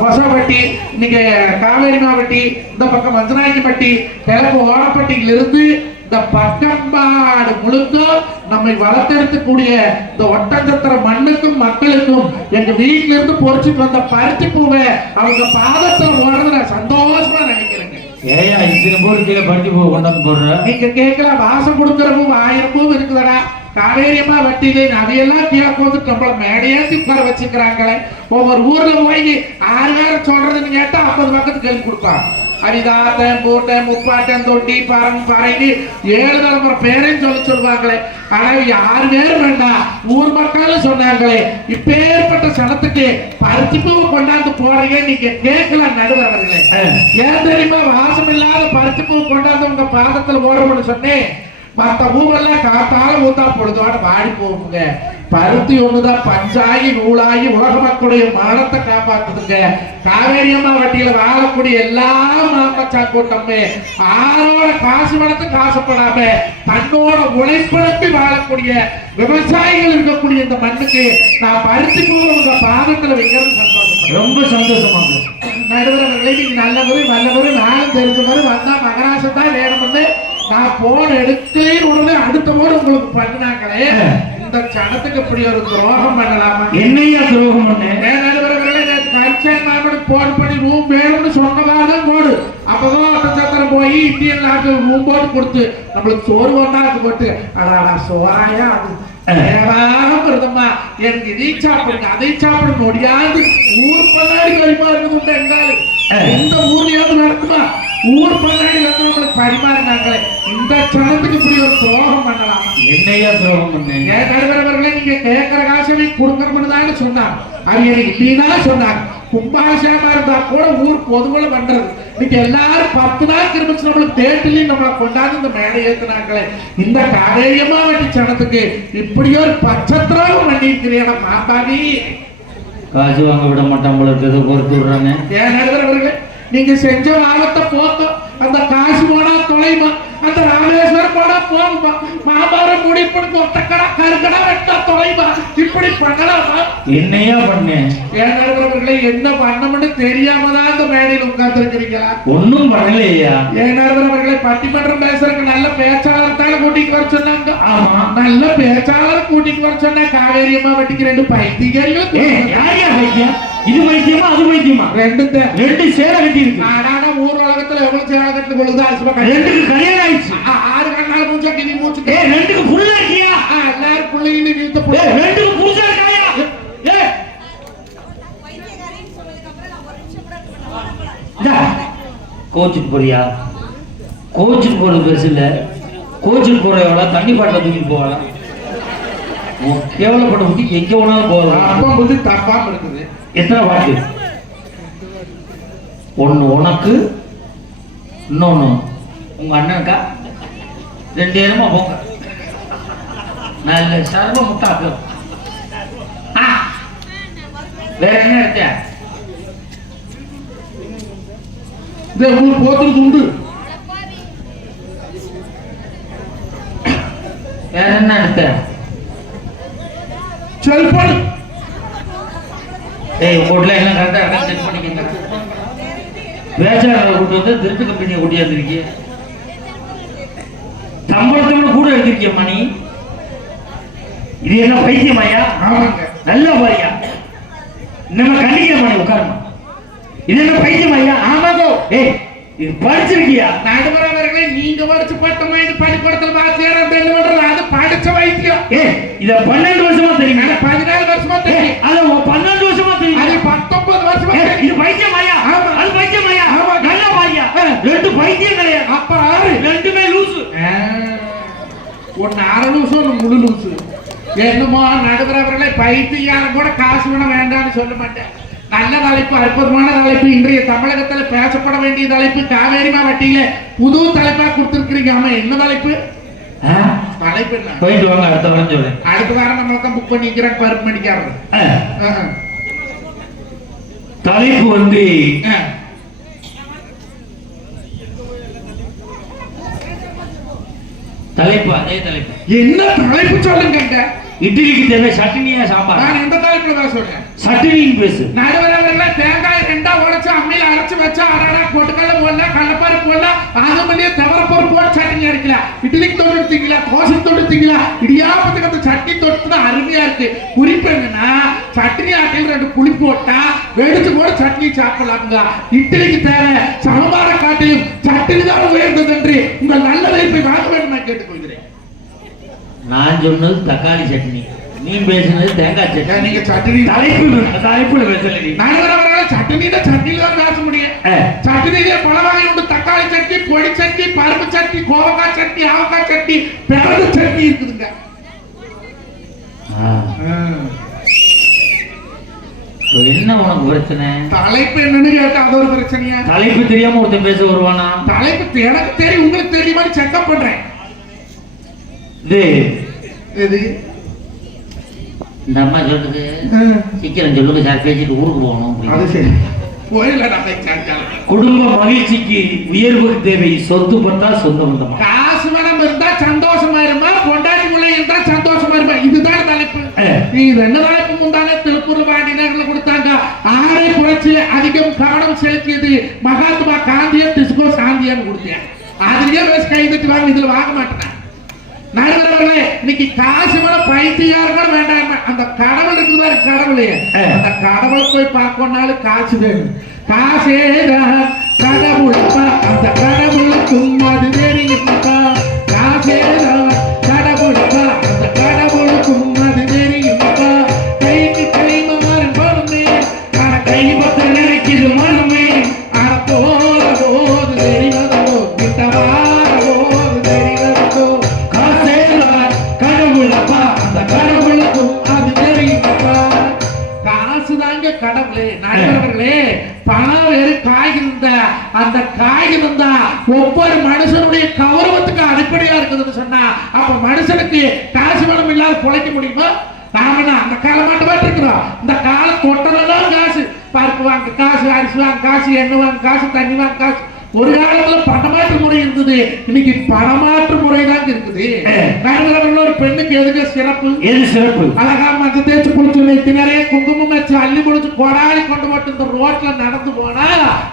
கொசப்பட்டி, இன்னைக்கு காவேரி மாவட்டி, இந்த பக்கம் மஞ்சநாயக்கம்பட்டி, கிழக்கு ஓடப்பட்டியிலிருந்து இந்த பக்கம்பாடு முழுக்க நம்மை வளர்த்தெடுக்கக்கூடிய இந்த ஒட்டஞ்சத்திர மண்ணுக்கும் மக்களுக்கும் எங்க வீட்டுல இருந்து பொறிச்சிட்டு வந்த பருத்தி பூவை அவங்க பாதத்துல போடுறது நான் சந்தோஷமா நினைக்கிறேங்க. ஏயா இத்தனை பூ கீழே பருத்தி பூ கொண்டாந்து போடுற? நீங்க கேட்கலாம், வாசம் கொடுக்குற பூ 1000 பூ இருக்குதுடா. காவேரியமா வட்டியில அதையெல்லாம் கீழே போட்டு நம்மள மேடையாத்தி உட்கார வச்சுக்கிறாங்களே. ஒவ்வொரு ஊர்ல போய் 6 பேரை சொல்றதுன்னு கேட்டா 50 பக்கத்து கேள்வி கொடுப்பான். அரிதாத்தன் பூட்டன் முப்பாட்டன் தொட்டி பரம் பறைக்கு 7 தலைமுறை பேரையும் சொல்லுவாங்களே. ஆனா 6 பேர் வேண்டாம், ஊர் மக்கள் சொன்னாங்களே. இப்பேற்பட்ட சனத்துக்கு பருத்தி பூ கொண்டாந்து போறீங்க நீங்க கேட்கலாம் நடுவர்களே. ஏன் தெரியுமா? வாசம் இல்லாத பருத்தி பூ கொண்டாந்து உங்க பாதத்துல போடுறோம்னு சொன்னேன். மற்ற பூவெல்லாம் காத்தால ஊத்தா பொழுதோட வாடி போகுங்க. பருத்தி ஒண்ணுதான் பஞ்சாகி நூலாகி உலக மக்களுடைய மானத்தை காப்பாத்துதுங்க. காவேரியம்மா வட்டியில வாழக்கூடிய எல்லா மாமச்சா கூட்டமே ஆரோட காசு வளர்த்து காசுப்படாம தன்னோட உழைப்பிழப்பி வாழக்கூடிய விவசாயிகள் இருக்கக்கூடிய இந்த மண்ணுக்கு நான் பருத்தி பூ உங்க பாதத்துல வைக்கிறது சந்தோஷம், ரொம்ப சந்தோஷமா. நடுவர்களே நீங்க நல்லவரு நானும் தெரிஞ்சவரு வந்தா மகராசம் தான் வேணும்னு நான் போன் எடுக்கலேன்னு உடனே அடுத்த போது உங்களுக்கு பண்ணினாங்களே. இந்த சனத்துக்கு இப்படி ஒரு துரோகம் பண்ணலாமா? என்னையா துரோகம் பண்ண? போன் பண்ணி ரூம் வேணும்னு சொன்னதான் போடு. அப்பதான் சத்திரம் போய் இந்தியன் நாட்டில் ரூம் போட்டு கொடுத்து நம்மளுக்கு சோறு ஒன்றாக்கு போட்டு அடா சோறாயா அது எனக்கு இதை சாப்பிடுங்க அதை சாப்பிட முடியாது. ஊர் பல்லாடி பரிமாறுறது என்றால் எந்த ஊர்லயாவது நடக்குமா? ஊர் பல்லாடி வந்து நம்மளுக்கு பரிமாறினாங்களே. இந்த சனத்துக்கு இப்படி ஒரு துரோகம் பண்ணலாம்? என்னையா துரோகம் பண்ண? ஏன் நடுவர்களே நீங்க கேட்கிற காசை கொடுக்கணும்னு தானே சொன்னாங்க. அது எனக்கு இப்படின்னா சொன்னாங்க. கும்பாபிஷேகமா இருந்தா கூட ஊர் பொதுவில் பண்றது. இன்னைக்கு எல்லாரும் 10 நாள் கிருமிச்சு நம்மளுக்கு தேட்டிலையும் நம்மளை கொண்டாந்து இந்த மேடை ஏத்துனாங்களே. இந்த காவேரியமா வட்டி சனத்துக்கு இப்படி ஒரு பச்சத்திரம் பண்ணிருக்கிறீங்க மாபாவி. காசு வாங்க விட மாட்டான் போல இருக்கிறத பொறுத்து விடுறாங்க. ஏன் நடுவர்களே நீங்க செஞ்ச லாபத்தை போக்கும். அந்த காசு போனா தொலைமா, அந்த ராமேஸ்வரம் போனா போகுமா, மாபாரம் முடிப்பு ஒத்தக்கடா கருக்கடா வெட்டா தொலைமா. இப்படி பண்ணலாமா? என்னையா பண்ணேன்? ஏன் நடுவர்களே என்ன பண்ணணும்னு தெரியாம தான் அந்த மேடையில் உட்கார்ந்து இருக்கிறீங்களா? ஒன்னும் பண்ணலையா? ஏன் நடுவர்களே பட்டிமன்றம் பேசுறதுக்கு நல்ல பேச்சாளர் தானே கூட்டிட்டு வர சொன்னாங்க. ஆமா, நல்ல பேச்சாளர் கூட்டிட்டு வர சொன்னா காவேரியம்மா வட்டிக்கு 2 பைத்தியம். இது வைத்தியமா அது வைத்தியமா? ரெண்டு சேர கட்டி இருக்கு. நாடான ஊர் உலகத்துல எவ்வளவு சேர கட்டி கொள்ளுது? 2க்கு கல்யாணம் ஆயிடுச்சு. 6 கண்ணால மூச்சா கிளி மூச்சு. 2க்கு புள்ள இருக்கியா? எல்லாரும் புள்ளையில வீழ்த்த புள்ள. 2க்கு புதுசா இருக்காயா? கோச்சுக்கு போறியா? கோச்சுக்கு போறது பெருசு இல்ல. கோச்சுக்கு போற எவ்வளவு தண்ணி பாட்டில தூக்கிட்டு போகலாம். கேவலப்பட்ட புத்தி எங்க வேணாலும் போகலாம். அப்பா புத்தி தப்பாம இருக்குது. எத்தனை பாட்டு? ஒண்ணு உனக்கு, இன்னொன்னு உங்க அண்ணனுக்கா. 2 ஏரமா போங்க. நல்ல சர்வ முட்டாக்கு. வேற என்ன எடுத்த? இந்த ஊர் போத்துறது உண்டு. வேற என்ன எடுத்த? செல்போன். ஏய் உங்க எல்லாம் கரெக்டா இருக்கா செக் பண்ணிக்கங்க. பேச்சாளரை கூட்டு வந்து திருட்டு கம்பெனியை கூட்டியாந்துருக்கீங்க. சம்பளத்தோட கூட எடுத்திருக்கிய மணி. இது என்ன பைத்தியமாயா? ஆமாங்க. நல்லா பாரியா, நம்ம கண்டிக்கிற மணி உட்காரமா. இது என்ன பைத்தியமாயா? ஆமாங்கோ. ஏய் இது படிச்சிருக்கியா? நடுவரவர்களே நீங்க படிச்சு பட்டமா இது பள்ளிக்கூடத்துல வாத்தியாரம் தெரிஞ்சு பண்றது அது படிச்ச வைத்தியம். இத 12 வருஷமா தெரியும். 14 வருஷமா தெரியும். அது 12 வருஷமா தெரியும். அது 19 வருஷமா தெரியும். இது பைத்தியமாயா? ஆமா அது பைத்தியமாயா? ஆமா நல்லா பாரியா. 2 பைத்தியம் கிடையாது. அப்ப 6 2மே லூசு. ஒன்னு 6 லூசு ஒன்னு முழு லூசு. என்னமோ நடுவரவர்களே பைத்தியம் கூட காசு வேணா வேண்டாம்னு சொல்ல மாட்டேன். நல்ல தலைப்பு, அற்புதமான தலைப்பு. இன்றைய தமிழகத்தில் பேசப்பட வேண்டிய தலைப்பு. காவேரிமா வட்டியில புது தலைப்பா கொடுத்திருக்கிறீங்க. ஆமா என்ன தலைப்பு? தலைப்பு என்ன? போயிட்டு வாங்க, அடுத்த வாரம் சொல்றேன். அடுத்த வாரம் நம்மளுக்கு புக் பண்ணிக்கிறேன். பருப்பு பண்ணிக்காரு. தலைப்பு வந்து தலைப்பு அதே தலைப்பு. என்ன தலைப்பு சொல்லுங்க. இட்லிக்கு தேவை சட்னியா சாம்பார்? நான் எந்த தலைப்புல தான் சொல்றேன். சட்னின்னு பேசு. நடுவரவர்களே அம்மியில அரைச்சு வச்சா அடடா பொட்டுக்கல்ல போடல கடலப்பருப்பு போடல அது மாதிரியே தவறப்பருப்பு போட்டு சட்னி அரைக்கல இட்லிக்கு தொட்டு எடுத்தீங்களா தோசைக்கு தொட்டு எடுத்தீங்களா இடியாப்பத்துக்கு அந்த சட்னி தொட்டுதான் அருமையா இருக்கு. குறிப்பு என்னன்னா சட்னி ஆட்டையில் 2 புளி போட்டா வெடிச்சு கூட சட்னி சாப்பிடலாமுங்க. இட்லிக்கு தேவை சாம்பார காட்டிலும் சட்னி தான் உயர்ந்தது என்று உங்கள் நல்ல வைப்பை வாங்க வேண்டும் நான் கேட்டுக்கொள்கிறேன். நான் சொன்னது தக்காளி சட்னி, நீ பேசுனது தேங்காய் சட்னி. நீங்க சட்னி தலைப்புல பேசல. நான் வர சட்னியில சட்னியில தான் பேச முடியும். சட்னியிலே பல வகை உண்டு. தக்காளி சட்னி, பொடி சட்னி, பருப்பு சட்னி, கோவக்காய் சட்னி, ஆவக்காய் சட்னி, பிறகு சட்னி இருக்குதுங்க. என்ன உனக்கு பிரச்சனை? தலைப்பு என்னன்னு கேட்டா அது ஒரு பிரச்சனையா? தலைப்பு தெரியாம ஒருத்தன் பேச வருவானா? தலைப்பு எனக்கு தெரியும், உங்களுக்கு தெரியுமா செக்அப் பண்றேன். இது இந்த அம்மா சொல்லுது சீக்கிரம் சொல்லுங்க சார், பேசிட்டு ஊருக்கு போகணும். அது சரி, கோயில நம்ம கேட்கலாம். குடும்ப மகிழ்ச்சிக்கு உயர்வு தேவை, சொத்து பட்டா சொந்த பந்தமா. காசு பணம் இருந்தா சந்தோஷமா இருமா, பொண்டாட்டி பிள்ளை இருந்தா சந்தோஷமா இருமா. இதுதான் தலைப்பு. இது என்ன தலைப்பு? முந்தானே திருப்பூர் பாண்டியர்கள் கொடுத்தாங்க. ஆரை புரட்சியில அதிகம் கவனம் செலுத்தியது மகாத்மா காந்தியை டிஸ்கோ சாந்தியான்னு கொடுத்தேன். அதுலயே பேசி கைதுட்டு வாங்க, இதுல வாங்க மாட்டேன். நடுவர்களே, இன்னைக்கு காசு மேல பைத்தியார் கூட வேண்டாம். அந்த கடவுள் இருக்குது பாரு, கடவுளே, அந்த கடவுளை போய் பார்க்கணும்னாலும் காசு வேணும். காசே கடவுளப்பா, அந்த கடவுளுக்கும் அது தெரியுமாப்பா. காசே கடவுளப்பா, அந்த கடவுளுக்கும் அது தெரியுமாப்பா. கைக்கு கை மாறும் போதுமே, ஆனா கை பத்த நினைக்குது மனமே. ஆனா போற போது தெரிவதோ, கிட்ட வார போது தெரிவதோ. கடவுளே நண்பர்களே, பணம் வேறு காய்கறி, அந்த காய்கறி தான் ஒவ்வொரு மனுஷனுடைய கௌரவத்துக்கு அடிப்படையா இருக்குதுன்னு சொன்னா, அப்ப மனுஷனுக்கு காசு பணம் இல்லாத பொழைக்க முடியுமா? நாம அந்த காலம் மட்டும் இருக்கிறோம். இந்த காலம் தொட்டதெல்லாம் காசு. பருப்பு வாங்க காசு, அரிசி வாங்க காசு, எண்ணெய் வாங்க காசு, தண்ணி வாங்க காசு. ஒரு காலத்துல பணமாற்று முறை இருந்தது, இன்னைக்கு பணமாற்று முறை தான் இருக்குது. நண்பர்கள், ஒரு பெண்ணுக்கு எதுக்கு சிறப்பு? எது சிறப்பு? அழகா மஞ்சள் தேய்ச்சி குளிச்சு வைத்து நிறைய குங்குமம் வச்சு அள்ளி குளிச்சு கொடாடி கொண்டு போட்டு இந்த ரோட்ல நடந்து போனா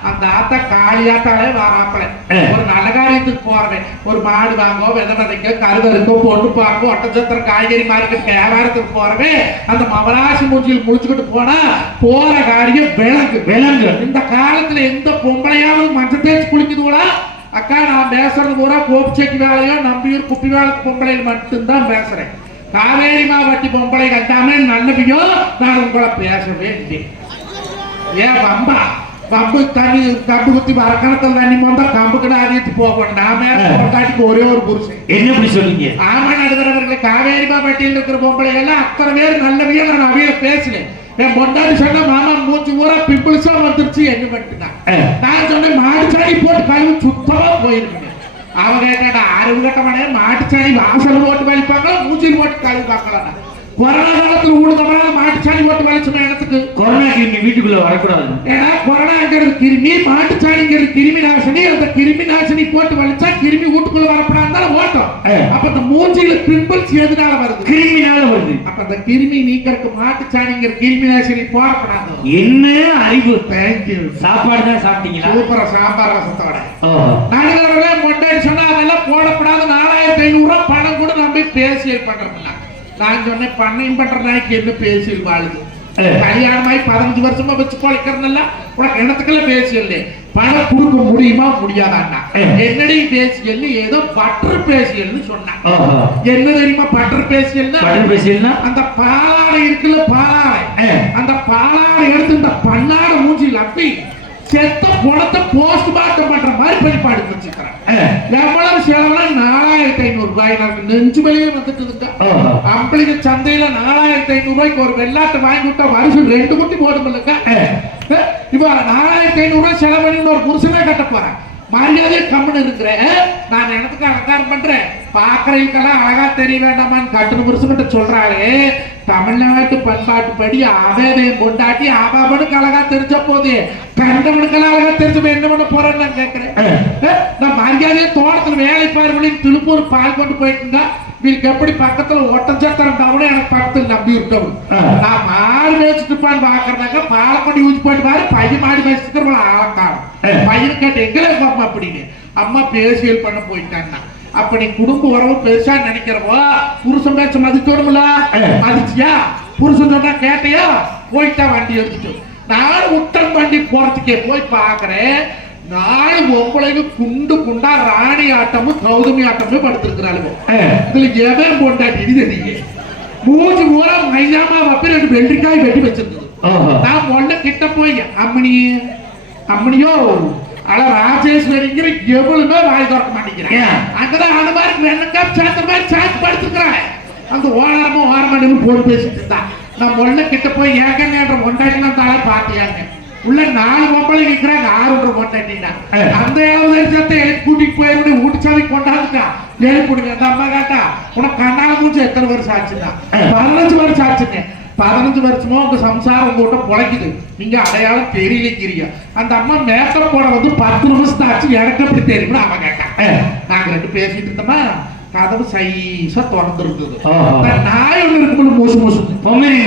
அந்த ஆத்தா காளியாத்தாலே வராப்பல. ஒரு நல்ல காரியத்துக்கு போறேன், ஒரு மாடு வாங்கோ, விதை விதைக்க, கருதருக்கோ, பொண்ணு பார்க்கோ, ஒட்டச்சத்திரம் காய்கறி மார்க்கெட் வியாபாரத்துக்கு போறவே அந்த மவராசி மூஞ்சியில் முடிச்சுக்கிட்டு போனா போற காரியம் விலங்கு விலங்கு. இந்த காலத்துல எந்த பொம்பளையாவது மஞ்சள் தேய்ச்சி குளிக்குதுங்களா? அக்கா, நான் பேசுறது பூரா கோபிச்சேக்கு வேலையோ நம்பியூர் குப்பி வேலைக்கு பொம்பளையில் மட்டும்தான் பேசுறேன். காவேரி மாவட்டி பொம்பளை கட்டாம நல்லவியோ நான் உங்களை பேசவே இல்லை. ஏன் வம்பா? வம்பு தண்ணி கம்பு குத்தி வரக்கணத்தில் தண்ணி வந்தா கம்பு கடை அறிவித்து போகணும். நாம காட்டிக்கு ஒரே ஒரு புருஷன். என்ன அப்படி சொல்லுங்க? ஆமா நடுகிறவர்களை, காவேரி மாவட்டியில் இருக்கிற பொம்பளை எல்லாம் அத்தனை பேர் நல்லவியோ நான் அவைய பேசினேன். என் பொண்டாடி சொன்ன மாமா மூச்சு ஊரா பிம்பிள்ஸா வந்துருச்சு என்ன பண்ணிட்டுதான். நான் சொன்னேன் மாட்டுச்சாணி போட்டு கழுவி சுத்தமா போயிருக்கேன். அவங்க கேட்டா அறிவு கட்டமான மாட்டுச்சாணி வாசல் போட்டு வலிப்பாங்களா, மூச்சில் போட்டு கழுவி பார்க்கலாம். கொரோனா காலத்துல ஊடுதவனால மாட்டுச்சாணி போட்டு வலிச்சுமே இடத்துக்கு. கொரோனா கிருமி வீட்டுக்குள்ள வரக்கூடாது. ஏன்னா கொரோனாங்கிறது கிருமி, மாட்டுச்சாணிங்கிறது கிருமி நாசினி. அந்த கிருமி நாசினி போட்டு வலிச்சா கிருமி வீட்டுக்குள்ள வரப்படாது ஓட்டம். அப்ப அந்த மூஞ்சியில பிம்பிள்ஸ் எதனால வருது? கிருமினால வருது. அப்ப அந்த கிருமி நீக்கிறதுக்கு மாட்டுச்சாணிங்கிற கிருமி நாசினி போடப்படாது. என்ன அறிவு! தேங்க்யூ. சாப்பாடு தான் சாப்பிட்டீங்களா? சூப்பரா சாம்பார் ரசத்தோட. நடுவர்களே, மொட்டை சொன்னா அதெல்லாம் போடப்படாது. 4500 பணம் கூட நம்பி பேசி பண்றோம்னா நான் சொன்னேன், பண்ணையும் பண்ற நாய்க்கு என்ன பேசியல் வாழுது? கல்யாணமாயி 15 வருஷமா வச்சு பழைக்கிறதுல உனக்கு என்னத்துக்கெல்லாம் பேசியல்ல பணம் கொடுக்க முடியுமா முடியாதான்னா? என்னடி பேசியல்? ஏதோ பட்டர் பேசியல்னு சொன்னான். என்ன தெரியுமா பட்டர் பேசியல்னா? அந்த பாலாடை இருக்குல்ல, பாலாடை, அந்த பாலாடை எடுத்து இந்த பண்ணாட மூஞ்சில் அப்படி செத்த பணத்தை போஸ்ட்மார்ட்டம் பண்ற மாதிரி பணிப்பாடு வச்சுக்கிறேன். எவ்வளவு செலவுனா 4500 ரூபாய். நெஞ்சு வெளியே வந்துட்டு அம்பளிக்கு சந்தையில 4500 ரூபாய்க்கு ஒரு வெள்ளாட்டை வாங்கி விட்டா வருஷம் 2 குட்டி போடும் இல்லைங்க. இப்ப 4500 ரூபாய் செலவு பண்ணி ஒரு புருஷனே கட்ட போறேன். மரியாதையை கம்மன் இருக்கிறேன். நான் எனக்கு அலங்காரம் பண்றேன், பாக்குறதுக்கெல்லாம் அழகா தெரிய வேண்டாமான்னு கட்டுன புருஷன்கிட்ட சொல்றாரு. தமிழ்நாட்டு பண்பாட்டுப்படி அவன் கொண்டாட்டி அவனுக்கு அழகா தெரிஞ்ச போது கண்டவனுக்கெல்லாம் அழகா தெரிஞ்ச என்ன பண்ண போறேன்னு நான் கேட்கிறேன். நான் மரியாதையை தோட்டத்துல வேலை பாரு திருப்பூர் பால் கொண்டு போயிட்டுங்க. வீட்டுக்கு எப்படி பக்கத்துல ஒட்டச்சத்திரம் டவுனு எனக்கு பக்கத்துல நம்பி இருக்கணும். நான் மாடு மேய்ச்சிட்டு இருப்பான்னு பாக்குறதாக்க பாலை கொண்டு யூஸ் பண்ணிட்டு பாரு பையன் மாடு மேய்ச்சிட்டு ஆளக்காரம் பையனு கேட்ட எங்களே பாப்பா அப்படின்னு அம்மா பேசியல் பண்ண போயிட்டாங்கன்னா. அப்ப நீ குடும்ப உறவு பெருசா நினைக்கிறவோ புருஷன் பேச்ச மதிக்கணும்ல. மதிச்சியா? புருஷன் சொன்னா கேட்டியா? போயிட்டா வண்டி எடுத்துட்டு நானும் உட்டம் வண்டி போறதுக்கே போய் பாக்குறேன். 4 பொம்பளைங்க குண்டு குண்டா ராணி ஆட்டமும் கௌதமி ஆட்டமும் படுத்திருக்கிறாளுங்க. இதுல எவன் பொண்டாட்டி தெரியுங்க மூச்சு பூரா மையாமா வப்பி 2 வெள்ளரிக்காய் வெட்டி வச்சிருந்தது. நான் ஒண்ணு கிட்ட போய் அம்மனியோ ஆனா ராஜேஸ்வரிங்கிற எவ்வளவுமே வாய் திறக்க மாட்டேங்கிறேன். அங்கதான் அந்த மாதிரி வெண்ணக்காய் சேர்த்த மாதிரி சேர்த்து படுத்துக்கிறான். அந்த ஓரமா போட்டு பேசிட்டு இருந்தா நான் ஒண்ணு கிட்ட போய் ஏகன்ற கொண்டாட்டினா தானே பாத்தியாங்க. உள்ள 4 பொம்பளை நிற்கிறாங்க 6 கொண்டாட்டினா அந்த சத்தை கூட்டிட்டு போய் ஊட்டிச்சாவி கொண்டாந்துக்கா எழுப்பிடுங்க. அந்த அம்மா கேட்டா உனக்கு கண்ணால மூச்சு எத்தனை வருஷம் ஆச்சுன்னா 15 வருஷம் ஆச்சுங்க. 15 வருஷமா உங்க சம்சாரம் உங்க கிட்ட பொழைக்குது. நீங்க அடையாளம் தெரியலைக்கிறீங்க. அந்த அம்மா மேக்கப் போட வந்து 10 நிமிஷம் ஆச்சு எனக்கு எப்படி தெரியும்னு அவன் கேட்டான். நாங்க 2 பேசிட்டு இருந்தோமா கதவு சைஸா தொடர்ந்து இருந்தது. நாய் ஒண்ணு இருக்கும்போது மோசு மோசு பொம்மிரி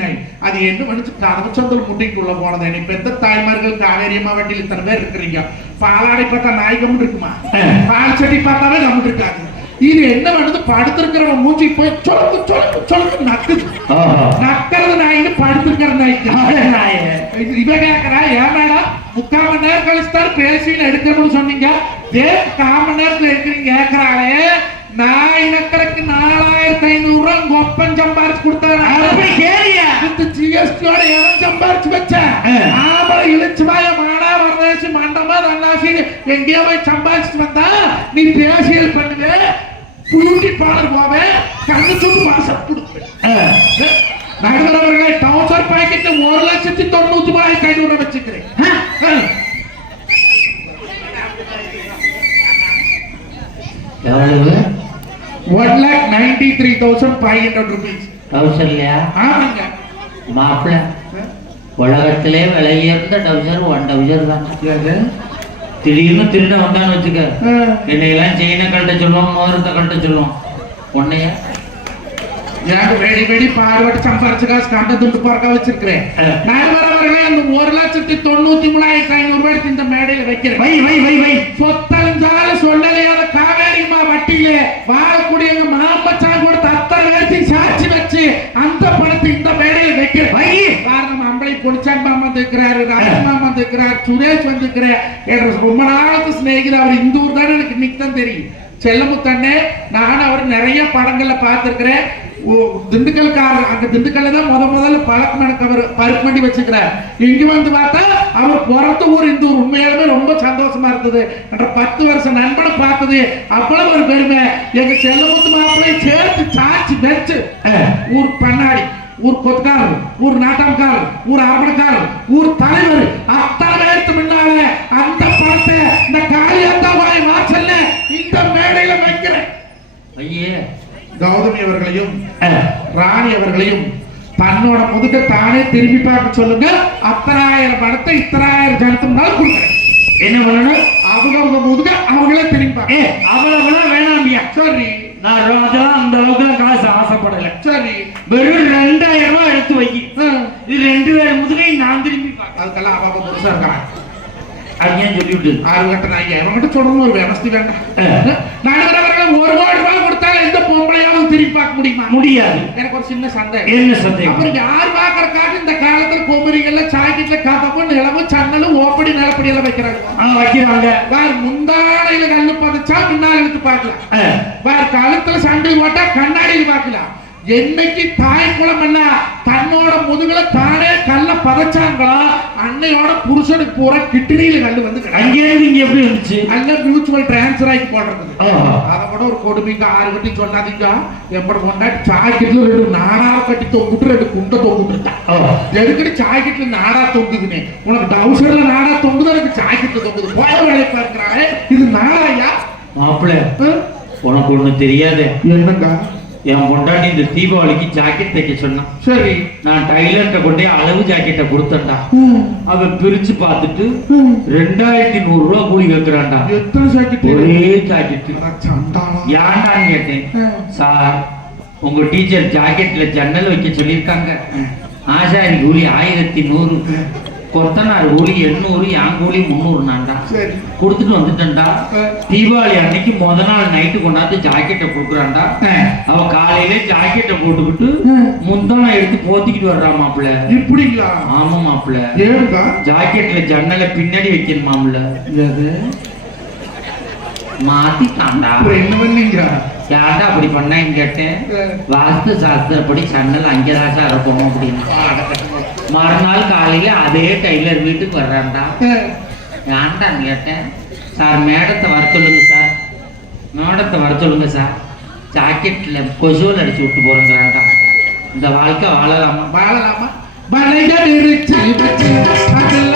நாய் அது என்ன பண்ணிச்சு கதவு சொந்தல் முட்டைக்குள்ள போனது. இப்ப எந்த தாய்மார்கள் காவேரியமா வண்டியில் இத்தனை பேர் இருக்கிறீங்க. பாலாடை பார்த்தா நாய் கம்முன்னு இருக்குமா? பால் சட்டி பார்த்தாவே கம்முன்னு இருக்காது. இது என்ன பண்ணுது படுத்திருக்கிறவன் மூச்சு போய் சொலுக்கு சொலுக்கு சொலுக்கு நக்குது. நக்கிறது நாயின்னு படுத்திருக்கிற நாய். இவ கேட்கிறா ஏன் மேடம் 3/4 மணி நேரம் கழிச்சுதான் பேசின்னு எடுக்கணும்னு சொன்னீங்க. 1/4 மணி நேரத்துல எடுக்கிறீங்க கேட்கிறாளே. நான் இனக்கறக்கு 4500 ரூபாய் கொப்பன் சம்பாரிச்சு கொடுத்தேன். ஜிஎஸ்டியோட எவன் சம்பாரிச்சு வச்சேன். ஆம்பளை இழிச்சு வாய மாடா வரதேசி மண்டமா தன்னாசி எங்கேயோ போய் சம்பாரிச்சுட்டு வந்தா நீ பேசியல் பண்ணுங்க. பியூட்டி பார்லர் போவேன் கண்ணு சொல்லு வாசம் கொடுப்பேன். நடுவரவர்களை டவுசர் பாக்கெட் 1,93,500 வச்சுக்கிறேன். 1,93,500 rupees. டவுசர்லையா? ஆமாங்க மாப்பிள்ள உலகத்திலே விலை உயர்ந்த டவுசர் 1 டவுசர் தான். திடீர்னு திருட வந்தான்னு வச்சுக்க என்னையெல்லாம் செயினை கழட்ட சொல்லுவோம் மோதிரத்தை கழட்ட சொல்லுவோம். உன்னைய எனக்கு வெடி வெடி பார்வட்டு சம்பாரிச்சு காசு கண்ட துண்டு பார்க்க வச்சிருக்கிறேன். நான் வரவர்களே அந்த 1,93,500 ரூபாய் இந்த மேடையில வைக்கிறேன். வை வை வை வை சொத்தழிஞ்சாலும் சொல்லலையாத காவேரிமா வட்டியிலே வாழக்கூடிய மாம்பச்சா கொடுத்த அத்தனை பேர்த்தையும் சாட்சி வச்சு அந்த பணத்தை இந்த மேடையில வைக்கிறேன். வை காரணம் அம்பளை பொடிச்சான் மாமா இருக்கிறாரு, ராஜன் மாமா இருக்கிறார், சுரேஷ் வந்துக்கிறார். ரொம்ப நாளுக்கு சிநேகிதர். அவர் இந்த ஊர் தானே எனக்கு இன்னைக்கு தான் தெரியும். செல்லமுத்தண்ணே நான் அவர் நிறைய படங்கள்ல பார்த்திருக்கிறேன். திண்டுக்கல்காரர் அங்க திண்டுக்கல்ல தான் முதல்ல பழக்கம் எனக்கு அவர் பருப்பு மண்டி வச்சுக்கிறார். இங்க வந்து பார்த்தா அவர் பிறந்த ஊர் இந்த ஊர். உண்மையாலுமே ரொம்ப சந்தோஷமா இருந்தது. என்ற 10 வருஷம் நண்பனை பார்த்தது அவ்வளவு ஒரு பெருமை. எங்க செல்லமுத்து மாப்பிள்ளை சேர்த்து சாட்சி வச்சு ஊர் பண்ணாடி ஊர் கொத்துக்காரர், ஊர் நாட்டம்காரர், ஊர் அரவணைக்காரர், ஊர் தலைவர் அத்தனை பேருக்கு முன்னால அந்த படத்தை இந்த காளியத்தாவாய் வாசல்ல இந்த மேடையில வைக்கிறேன். ஐயே கௌதமி அவர்களையும் ராணி அவர்களையும் தன்னோட முதுக தானே திரும்பி பார்க்க சொல்லுங்க. 10,000 பணத்தை 10,000 ஜனத்துனால கொடுக்குறேன். என்ன பண்ணணும்? அவங்க முதுக அவங்களே திரும்பி பார்க்க. அவ்வளவுலாம் வேணாம்பியா. சரி நான் அதெல்லாம் அந்த அளவுக்கு காசு ஆசைப்படல. சரி வெறும் 2,000 ரூபாய் எடுத்து வை. இது 2 பேர் முதுகை நான் திரும்பி பார்க்க. அதுக்கெல்லாம் அவங்க புதுசா இருக்காங்க. அங்கேயும் சொல்லிவிட்டு 6 கட்ட நாய்க்கு அவங்ககிட்ட சொல்லணும் ஒரு விவஸ்தி வேண்டாம். நடுவரவர்கள் 1 கோடி ரூபாய் கொடுத்தாலும் எந்த பொம்பளையாவும் திரும்பி பார்க்க முடியுமா? முடியாது. எனக்கு ஒரு சின்ன சந்தேகம். என்ன சந்தேகம்? அப்புறம் யார் பாக்குறக்காக இந்த காலத்துல கோமரிகள்ல சாக்கெட்ல காத்தப்போ நிலவு சன்னலும் ஓப்படி நிலப்படி எல்லாம் வைக்கிறாங்க. வைக்கிறாங்க. வேற முந்தானையில கண்ணு பதிச்சா முன்னால எடுத்து பார்க்கலாம். வேற கழுத்துல சண்டை போட்டா கண்ணாடியில் பார்க்கலாம். என்னைக்கு தாய் குளம் அல்ல தன்னோட முதுகுல தானே கல்ல பதச்சாங்களோ அன்னையோட புருஷனுக்கு பூரா கிட்னியில கல்லு வந்து அங்கேயிருந்து இங்க எப்படி இருந்துச்சு? அங்க மியூச்சுவல் டிரான்ஸ்ஃபர் ஆகி போடுறது. அதை கூட ஒரு கொடுமைக்கு 6 கட்டி சொன்னாதீங்க. எப்படி கொண்டாடி சாக்கெட்ல 2 நாடா கட்டி தொங்குட்டு 2 குண்டை தொங்குட்டுட்டா. எதுக்கடி சாக்கெட்ல நாடா தொங்குதுன்னு? உனக்கு டவுசர்ல நாடா தொங்குது, எனக்கு சாக்கெட்ல தொங்குது. போய வேலை பார்க்கிறாரு. இது நாடாயா மாப்பிள்ள உனக்கு ஒண்ணு தெரியாது. என்னங்க? என் பொண்டாட்டி இந்த தீபாவளிக்கு ஜாக்கெட் தைக்க சொன்னான். சரி. நான் டைலர்கிட்ட கொண்டே அளவு ஜாக்கெட்டை கொடுத்தேன்டா. அவன் பிரிச்சு பார்த்துட்டு 2100 ரூபா கூலி வைக்கிறான்டா. எத்தனை ஜாக்கெட்? ஒரே ஜாக்கெட். ஏன்டான்னு கேட்டேன். சார், உங்க டீச்சர் ஜாக்கெட்ல ஜன்னல் வைக்க சொல்லியிருக்காங்க. ஆசாரி கூலி 1100, கொத்தனார் கூலி 800, என் கூலி 300 நான்டா. கொடுத்துட்டு வந்துட்டேன்டா. தீபாவளி அன்னைக்கு முத நாள் நைட்டு கொண்டாந்து ஜாக்கெட்டை கொடுக்குறான்டா. அவ காலையில ஜாக்கெட்டை போட்டுக்கிட்டு முந்தான எடுத்து போத்திக்கிட்டு வர்றா மாப்பிள்ள. இப்படிங்களா? ஆமா மாப்பிள்ள. ஏன்டா? ஜாக்கெட்ல ஜன்னலை பின்னாடி வைக்கணும் மாப்பிள்ள. மாத்திட்டான்டா. என்ன பண்ணீங்க? யார்டா அப்படி பண்ணேன்னு கேட்டேன். வாஸ்து சாஸ்திரப்படி ஜன்னல் அங்கேதாச்சா இருக்கும் அப்படின்னு. மறுநாள் காலையில அதே டைலர் வீட்டுக்கு வர்றான்டா. ஏன்டான்னு கேட்டேன். சார், மேடத்தை வர சொல்லுங்க சார், மேடத்தை வர சொல்லுங்க சார், ஜாக்கெட்ல கொசுவல் அடிச்சு விட்டு போறேங்கிறான்டா. இந்த வாழ்க்கை வாழலாமா? வாழலாமா? வளைகள் இருச்சு வச்சு அதில்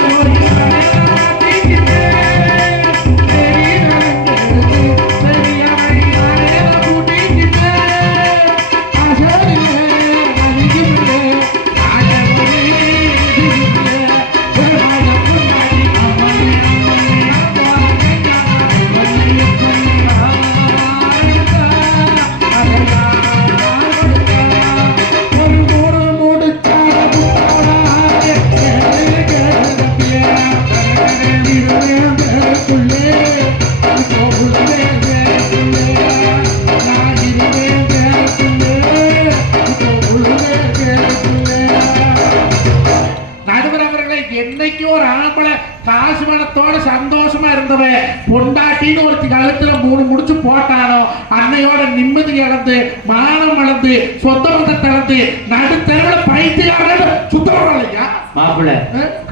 ஒரு சந்தோஷமா இருந்தவன் பொண்டாட்டின்னு ஒருத்தி கழுத்துல 3 முடிச்சு போட்டானோ அன்னையோட நிம்மதி இழந்து, மானம் இழந்து, சொந்த பந்தத்தை இழந்து நடுத்தரவுல பைத்தியம் சுத்தப்படலையா மாப்பிள்ள?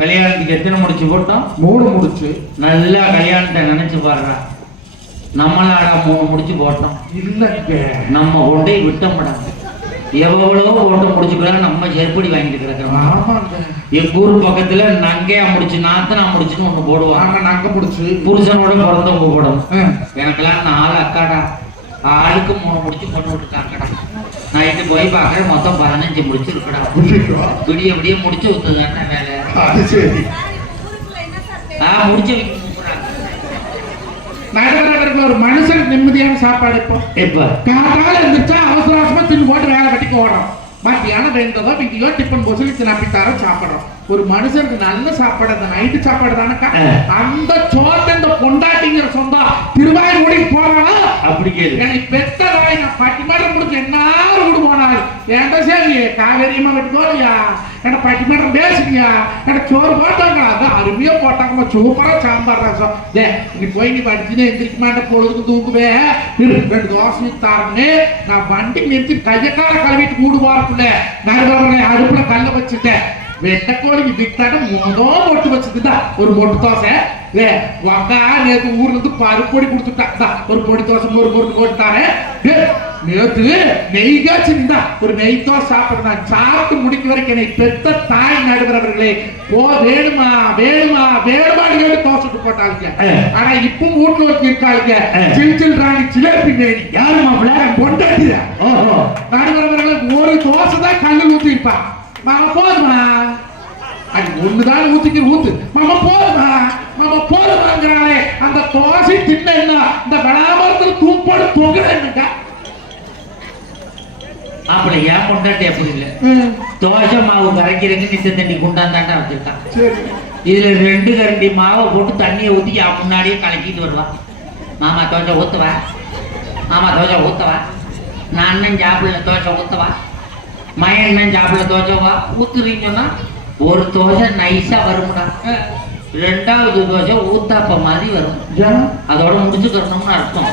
கல்யாணத்துக்கு எத்தனை முடிச்சு போட்டோம்? 3 முடிச்சு. நல்லா கல்யாணத்தை நினைச்சு பாடுறா. நம்மளாடா 3 முடிச்சு போட்டோம் இல்லங்க. நம்ம கொண்டே விட்டோம்டா. எவ்வளவோ ஓட்ட முடிச்சுக்கலாம், நம்ம செருப்படி வாங்கிட்டு கிடக்குறோம். எங்க ஊர் பக்கத்துல நங்கையா முடிச்சு, நாத்தனா முடிச்சுன்னு ஒண்ணு போடுவாங்க. நங்க முடிச்சு புருஷனோட பிறந்தவங்க போடணும். எனக்கெல்லாம் 4 அக்காடா. ஆளுக்கு 3 முடிச்சு கொண்டு விட்டுட்டாங்கடா. நைட்டு போய் பாக்குறேன், மொத்தம் 15 முடிச்சு இருக்கடா. விடிய விடிய முடிச்சு விட்டுதானே வேலை. முடிச்சு ஒரு மனுஷனுக்கு நிம்மதியான சாப்பாடு இப்போ காலையில இருந்துச்சா அவசர அவசரமா தின்னு போட்டு வேலை கட்டிக்கு ஓடுறோம். மத்தியானம் வேண்டதோ வீட்டிலோ டிஃபன் போசலி தினப்பித்தாரோ சாப்பிடுறோம். ஒரு மனுஷனுக்கு நல்ல சாப்பாடு அந்த நைட்டு சாப்பாடு தானக்கா. அந்த சோத்தை இந்த பொண்டாட்டிங்கிற சொந்தம் திருவாயூர் போறானா? அப்படி கேளு. எனக்கு பெத்த தாய் நான் பட்டிமன்றம் முடிச்சு என்ன வீடு போனாரு. ஏன்டா சரி காவேரியமா வெட்டுக்கோயா, என்ன பட்டிமன்றம் பேசுறியா, எனக்கு சோறு போட்டாங்க. அதான் அருமையா போட்டாங்க, சூப்பரா சாம்பார் ரசம். நீ போய் நீ படிச்சுன்னு எந்திரிக்க மாட்டேன், பொழுதுக்கு தூக்குவே 2 தோசை தாருன்னு நான் வண்டி நிறுத்தி கையக்கார கழுவிட்டு கூடு போறதுல நடுவரை அடுப்புல கல்ல வச்சுட்டேன். வெட்டக்கோழிக்கு வித்தாட்ட மொட்டு வச்சுட்டுதா ஒரு மொட்டு தோசை. நேத்து ஊர்ல இருந்து பருப்பொடி கொடுத்துட்டா. ஒரு பொடி தோசை ஒரு பொருட்டு போட்டுட்டாரு. நேத்து நெய் காய்ச்சிருந்தா ஒரு நெய் தோசை சாப்பிடுறேன். சாப்பிட்டு முடிக்க வரைக்கும் என்னை பெத்த தாய் நடுகிறவர்களே வேணுமா வேணுமா வேணுமான்னு கேட்டு தோசை போட்டாங்க. ஆனா இப்ப வீட்டுல வச்சு இருக்காங்க சில் ராணி சிலேபி மேனி. யாரு மாப்பிள்ள? பொண்டாட்டியா நடுகிறவர்களே ஒரு தோசை தான் கல்லு ஊத்தி இருப்பா. மாமா போதுமா, அது ஒண்ணுதான் ஊத்து மாமா போதுமா, மாமா போதுமாங்கிறானே. அந்த தோசை தின்ன என்ன இந்த பலாமரத்துல தூப்பாடு தொங்குறேன்னுக்கா. அப்படி ஏன் பொண்டாட்டி அப்படி இல்ல, தோசை மாவு கரைக்கிறதுக்கு நித்த தண்ணி குண்டாந்தாண்டா வச்சிருக்கான். இதுல 2 கரண்டி மாவை போட்டு தண்ணியை ஊத்தி முன்னாடியே கலக்கிட்டு வருவா. மாமா தோசை ஊத்துவா, மாமா தோசை ஊத்தவா, நான் அண்ணன் சாப்பிடல தோசை ஊத்தவா, மயன் அண்ணன் சாப்பிடல தோசைவா ஊத்துறீங்கன்னா ஒரு தோசை நைஸா வரும்டா. 2வது தோசை ஊத்தாப்ப மாதிரி வரும். அதோட முடிச்சுக்கணும்னு அர்த்தம்.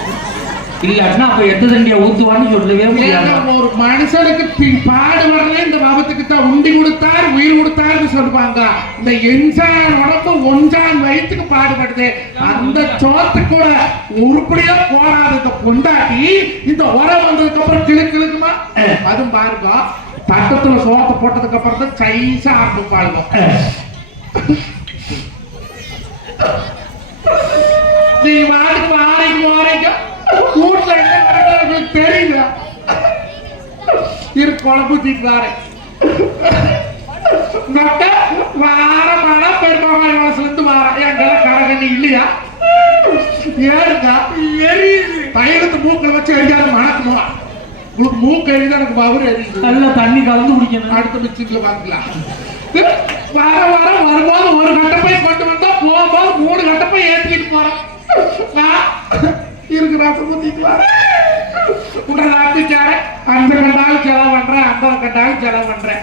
இல்லாட்டினா அப்ப எத்த தண்டியை ஊத்துவான்னு சொல்லவே முடியாது. ஒரு மனுஷனுக்கு பாடு வரல இந்த பாவத்துக்கு தான் உண்டி கொடுத்தார் உயிர் கொடுத்தாருன்னு சொல்லுவாங்க. இந்த எஞ்சான் உடம்பு ஒன்றான் வயிற்றுக்கு பாடுபடுது. அந்த சோத்து கூட உருப்படியா போராது இந்த பொண்டாட்டி. இந்த உரம் வந்ததுக்கு அப்புறம் கிழக்குமா அதுவும் பாருங்க. தட்டத்துல சோத்தை போட்டதுக்கு அப்புறம் தான் சைஸா ஆரம்பிப்பாளுங்க. நீ வாடிக்கு வாரைக்கும் வீட்டுல குழம்பு ஊத்திட்டு வரேன். வாரமான பெருமாள் வாசலிருந்து வாரம் எங்கெல்லாம் கரகண்ணி இல்லையா? ஏறுங்க தைலத்து மூக்கில் வச்சு எரியாத மணக்கணும். உங்களுக்கு மூக்கு எரியுதா, எனக்கு பவர் எரியுது. நல்லா தண்ணி கலந்து குடிக்கணும். அடுத்த மிச்சில பாத்துக்கலாம். வரும்போது ஒரு கட்டப்பை கொண்டு வந்தா போகும்போது 3 கட்டப்பை ஏற்றிட்டு போறோம். இருக்கு ரசம் ஊத்திட்டு வரேன். அந்த கண்டாலும் செலவு பண்றேன், 50 கண்டாலும் செலவு பண்றேன்.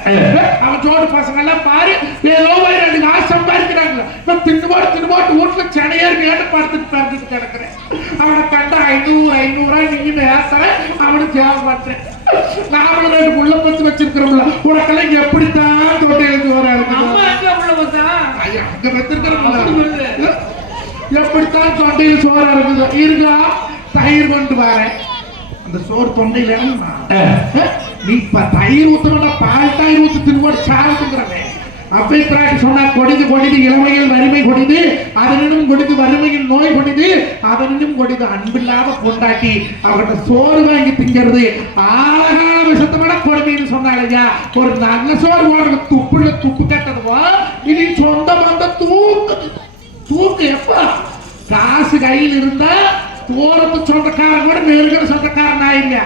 அவன் சோடு பசங்க எல்லாம் பாரு ஏதோ 2 காசு சம்பாதிக்கிறாங்க. தின்னு போட்டு வீட்டுல சென்னையார் கேட்டு படுத்துட்டு கிடக்குறேன். அவனை கண்டா 500 நீங்க பேசுற அவனுக்கு சேவை பண்றேன். நாமளும் 2 முள்ள பத்து வச்சிருக்கிறோம்ல, உனக்கெல்லாம் எப்படித்தான் தொட்டையில வர அங்க வச்சிருக்கிறோம்ல, எப்படித்தான் தொண்டையில் சோறா இருக்குது. இருக்கா தயிர் கொண்டு வரேன். அந்த சோறு தொண்டையில நீ தயிர் ஊத்தணும்னா பால் தயிர் ஊத்து திரும்ப சாப்பிட்டுங்கிறவன் அப்பை பிராட்டி சொன்னா கொடிது இளமையில் வறுமை கொடிது, அதனும் கொடிது வறுமையில் நோய் கொடிது, அதனும் கொடிது அன்பில்லாத கொண்டாட்டி அவர்கிட்ட சோறு வாங்கி திங்கிறது ஆழகால விஷத்தமான கொடுமைன்னு சொன்னாலையா. ஒரு நல்ல சோறு போடுறது துப்புல துப்பு கட்டதுவோ இனி சொந்த வந்த தூக்கு எப்ப காசு கையில் இருந்தா தோரத்து சொந்தக்காரன் கூட நெருங்கிற சொந்தக்காரன் ஆயிங்க.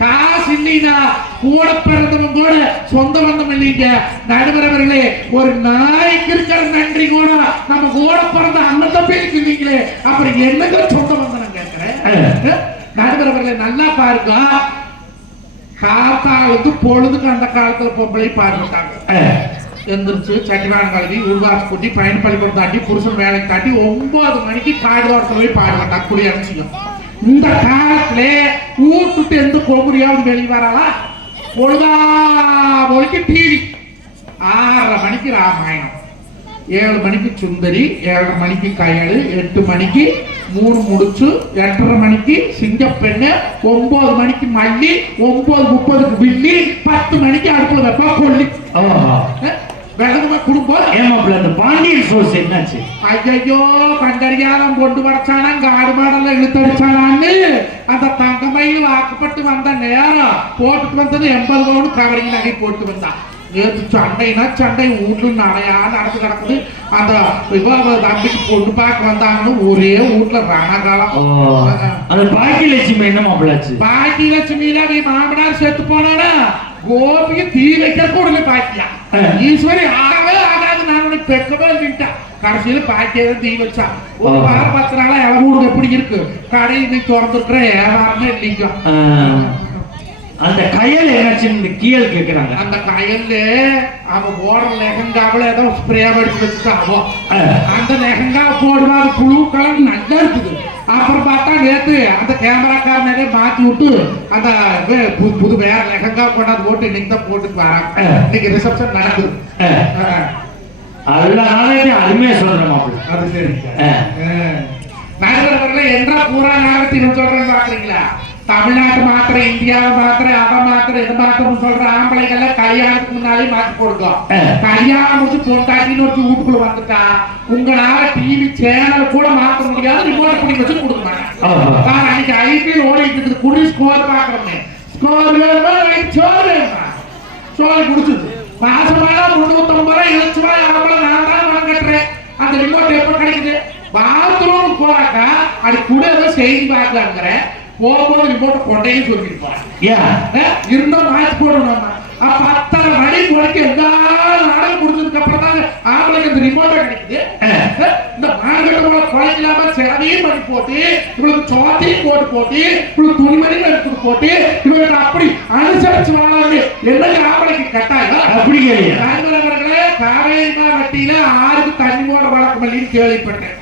காசு இல்லைன்னா கூட பிறந்தவன் கூட சொந்த பந்தம் இல்லைங்க. நடுவரவர்களே, ஒரு நாய்க்கு இருக்கிற நன்றி கூட நம்ம கூட பிறந்த அண்ணன் தம்பிக்கு இல்லைங்களே, அப்புறம் என்னங்க சொந்த பந்தம் நான் கேட்கிறேன். நடுவரவர்களே நல்லா பாருங்க, காத்தாளுக்கு பொழுதுக்கு அந்த காலத்துல பொம்பளை பார்த்துட்டாங்க. எந்திரிச்சு சட்டிவான கழுவி உருவாசி கூட்டி பயன் பள்ளிக்கூடம் தாண்டி புருஷன் வேலைக்கு தாண்டி 9 மணிக்கு காடுவாரத்தில் போய் பாடுவாட்டா குடி அடிச்சியும். இந்த காலத்துல ஊட்டுட்டு எந்த பொம்புரியாவது வெளியே வராளா? பொழுதா மொழிக்கு டிவி, 6:30 மணிக்கு ராமாயணம், 7 மணிக்கு சுந்தரி, 7:30 மணிக்கு கயலு, 8 மணிக்கு 3 முடிச்சு, 8:30 மணிக்கு சிங்கப்பெண்ணு, 9 மணிக்கு மல்லி, 9:30க்கு வில்லி, 10 மணிக்கு அடுப்புல வைப்பா கொல்லி. வெள்ளமா குடும்பம் ஏமாப்பிள்ள அந்த பாண்டியன் சோர்ஸ் என்னாச்சு? ஐயோ கண்டறியாலம் கொண்டு வரைச்சானா, காடு மாடெல்லாம் இழுத்தடிச்சானான்னு அந்த தங்கமயில் வாக்குப்பட்டு வந்த நேரம் போட்டுட்டு வந்தது 80 பவுன் கவரிங் நகை போட்டு வந்தான். நேற்று சண்டை வீட்டுல நிறையா நடந்து கிடக்குது. அந்த தம்பிக்கு பொண்ணு பார்க்க வந்தாங்கன்னு ஒரே வீட்டுல ரணகாலம். அந்த பாக்கியலட்சுமி என்ன மாப்பிள்ளாச்சு? பாக்கியலட்சுமியில நீ மாமனார் செத்து போனானா கோபிக்கு தீ வைக்க கூட பாக்கியா ஈஸ்வரி ஆகவே ஆகாது. நான் பெக்கவே இல்லைட்டா கடைசியில பாக்கியதை தீ வச்சா. ஒரு வாரம் 10 நாளா எவ்வளவு எப்படி இருக்கு, கடை நீ திறந்துருக்குற வியாபாரமே இல்லைங்க. அந்த கயல் என்னாச்சு கீழ் கேக்குறாங்க. அந்த கயல்ல அவன் போடுற லெஹங்காவில ஏதோ ஸ்ப்ரே அடிச்சு வச்சுட்டாவோ, அந்த லெஹங்கா போடுவா அது புழு கலர் நல்லா இருக்குது. அப்புறம் பார்த்தா நேத்து அந்த கேமராக்காரனே மாத்தி விட்டு அந்த புது வேற லெஹங்கா கொண்டாந்து போட்டு இன்னைக்கு தான் போட்டுட்டு வராங்க. இன்னைக்கு ரிசப்ஷன் நடக்குது. அருமையா சொல்றேன் மாப்பிள்ள. அது சரி. நடுவர்கள என்றா பூரா நேரத்தில் சொல்றேன்னு பாக்குறீங்களா? தமிழ்நாட்டு மாத்திரை, இந்தியாவை மாத்திரை, அதை மாத்திரை, இதை மாத்திரம் சொல்ற ஆம்பளைகள்ல கல்யாணத்துக்கு முன்னாலே மாத்தி கொடுக்கும். கல்யாணம் முடிச்சு பொண்டாட்டின்னு ஒரு வீட்டுக்குள்ள வந்துட்டா உங்களால டிவி சேனல் கூட மாத்த முடியாது, ரிமோட் பண்ணி வச்சு கொடுக்க மாட்டேன். அன்னைக்கு ஐபிஎல் ஓடிட்டு இருக்குது, குடி ஸ்கோர் பாக்குறோமே, ஸ்கோர் வேணுமா சோறு வேணுமா, சோறு குடிச்சது மாசமான 350 ரூபாய் 70 ரூபாய் ஆம்பளை நான் தான் பணம் கட்டுறேன். அந்த ரிமோட் எப்ப கிடைக்குது? பாத்ரூம் போறாக்கா அது கூட ஏதோ செய்தி பார்க்கலாங்கிற போகும்போது ரிமோட்டை கொண்டையே சொல்லிருப்பான். இருந்தா மாற்றி போடணும். 10:30 மணி போட்டு எல்லா நாளும் முடிஞ்சதுக்கு அப்புறம் தான் ஆம்பளைக்கு அந்த ரிமோட்டை கிடைக்குது. இந்த மார்க்கெட்டோட குறையில்லாம சேவையும் பண்ணி போட்டு இவளுக்கு சோத்தையும் போட்டு இவளுக்கு துணிமணிகள் எடுத்து போட்டு இவளுக்கு அப்படி அனுசரிச்சு வாழாது. என்னங்க ஆம்பளைக்கு கட்டாயம் அப்படி கேள்வி. நண்பர்களே, காவேரி வட்டியில 6க்கு தண்ணி போட வழக்கம் இல்லைன்னு கேள்விப்பட்டேன்.